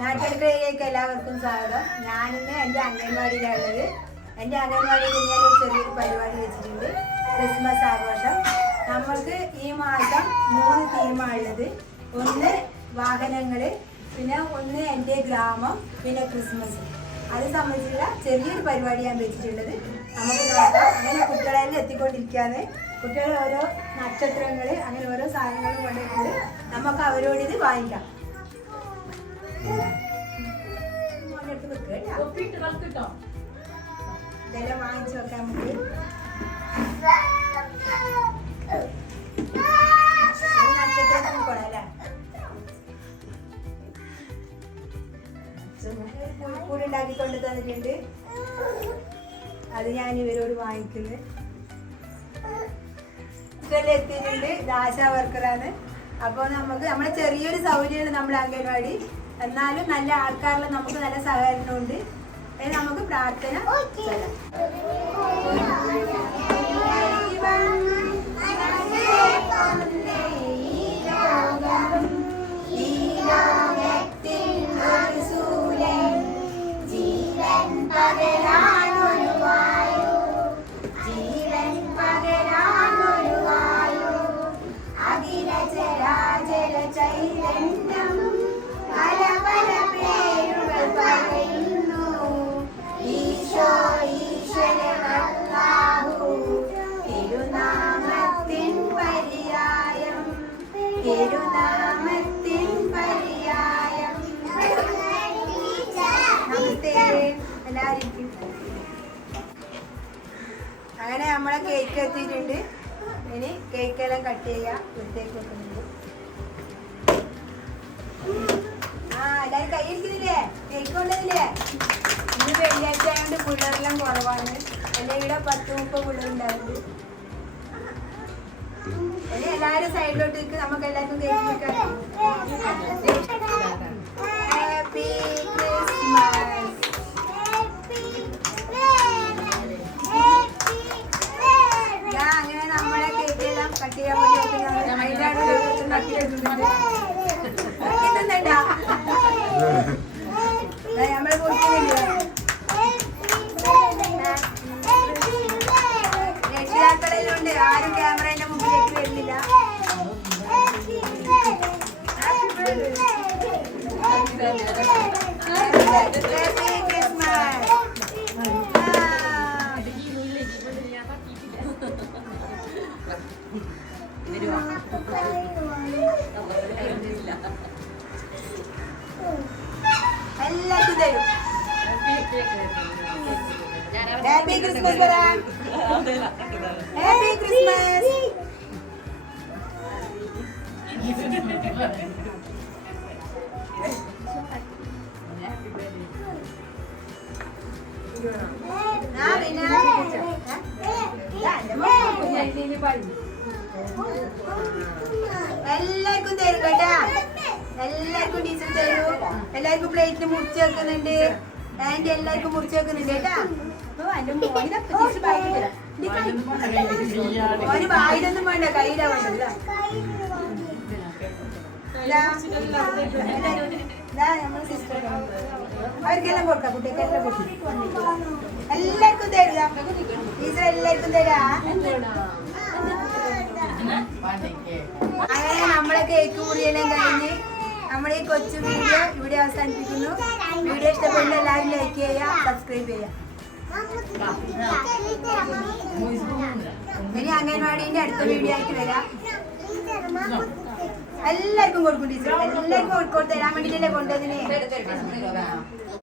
നാട്ടിലേക്ക് എല്ലാവർക്കും സ്വാഗതം. ഞാനിന്ന് എൻ്റെ അംഗൻവാടിയിലുള്ളത്. എൻ്റെ അംഗൻവാടിയിൽ ഞാൻ ഒരു ചെറിയൊരു പരിപാടി വെച്ചിട്ടുണ്ട്, ക്രിസ്മസ് ആഘോഷം. നമ്മൾക്ക് ഈ മാസം 3 തീമാണുള്ളത്. ഒന്ന് വാഹനങ്ങൾ, പിന്നെ ഒന്ന് എൻ്റെ ഗ്രാമം, പിന്നെ ക്രിസ്മസ്. അത് സംബന്ധിച്ചുള്ള ചെറിയൊരു പരിപാടി ഞാൻ വെച്ചിട്ടുള്ളത്. നമുക്ക് നോക്കാം. അങ്ങനെ കുട്ടികളെല്ലാം എത്തിക്കൊണ്ടിരിക്കുകയാണ്. കുട്ടികൾ ഓരോ നക്ഷത്രങ്ങൾ അങ്ങനെ ഓരോ സാധനങ്ങളും കൊണ്ടിട്ടുണ്ട്. നമുക്ക് അവരോട് ഇത് വാങ്ങിക്കാം. ഇതെല്ലാം വാങ്ങിച്ചു വെക്കാം നമുക്ക്. നക്ഷത്രത്തിൽ കൊള്ളാല്ലേ, പുൽക്കൂട് ഉണ്ടാക്കിക്കൊണ്ട് തന്നിട്ടുണ്ട്. അത് ഞാൻ ഇവരോട് വാങ്ങിക്കുന്നത്. എത്തിയിട്ടുണ്ട്. ആശാ വർക്കറാണ്. അപ്പോൾ നമുക്ക് നമ്മുടെ ചെറിയൊരു സൗകര്യമാണ് നമ്മുടെ അംഗൻവാടി. എന്നാലും നല്ല ആൾക്കാരിൽ നമുക്ക് നല്ല സഹകരണമുണ്ട്. നമുക്ക് പ്രാർത്ഥന ചെയ്യാം. അങ്ങനെ നമ്മളെ കേക്ക് എത്തിയിട്ടുണ്ട്. ഇനി കേക്കെല്ലാം കട്ട് ചെയ്യാം. വൃത്തിയാക്കി വെക്കുന്നുണ്ട്. എല്ലാവരും കൈയിരിക്കുന്നില്ലേ? കേക്ക് കൊണ്ടതില്ലേ? ഇന്ന് വെള്ളിയാഴ്ച ആയതുകൊണ്ട് പിള്ളേരെല്ലാം കുറവാണ്. അല്ലെങ്കിൽ ഇവിടെ 10-30 പിള്ളേരുണ്ടായിരുന്നു. ഇനി എല്ലാവരും സൈഡിലോട്ടേക്ക് നമുക്ക് എല്ലാവർക്കും കേക്ക് വെക്കാം. Happy Christmas. അങ്ങനെ നമ്മളെ കേക്കെല്ലാം കട്ട് ചെയ്യാൻ വേണ്ടി നമ്മളെ കൊടുക്കുന്നില്ല. രക്ഷിതാക്കളെല്ലാം ഉണ്ട്. ആരും ക്യാമറയുടെ മുമ്പിലേക്ക് വരുന്നില്ല. എല്ലാവർക്കും തരും. ഹാപ്പി ക്രിസ്മസ് പറയാം. Happy Christmas. എല്ലാവർക്കും തരും കേട്ടാ. എല്ലാവർക്കും ടീച്ചർ തരൂ. എല്ലാവർക്കും പ്ലേറ്റിന് മുറിച്ച് വെക്കുന്നുണ്ട്. ആൻറ്റി എല്ലാവർക്കും മുറിച്ച് വെക്കുന്നുണ്ട് കേട്ടാ. മോന് വായിലൊന്നും വേണ്ട, കയ്യിലാ വേണ്ട. അവർക്കെല്ലാം കൊടുക്കാം. കുട്ടികൾക്കെല്ലാം കൊടുക്കും. എല്ലാവർക്കും തരുക ടീച്ചർ. എല്ലാവർക്കും തരാ. അങ്ങനെ നമ്മളെ കേക്ക് മുറിയെല്ലാം കഴിഞ്ഞ് നമ്മുടെ ഈ കൊച്ചു വീഡിയോ ഇവിടെ അവസാനിപ്പിക്കുന്നു. വീഡിയോ ഇഷ്ടപ്പെടുന്ന എല്ലാവരും ലൈക്ക് ചെയ്യുക, സബ്സ്ക്രൈബ് ചെയ്യുക. ഇനി അംഗൻവാടിന്റെ അടുത്ത വീഡിയോ ആയിട്ട് വരാം. എല്ലാവർക്കും കൊടുക്കും ടീച്ചർ. എല്ലാവർക്കും തരാൻ വേണ്ടിയിട്ടല്ലേ കൊണ്ടുവന്നതിന്.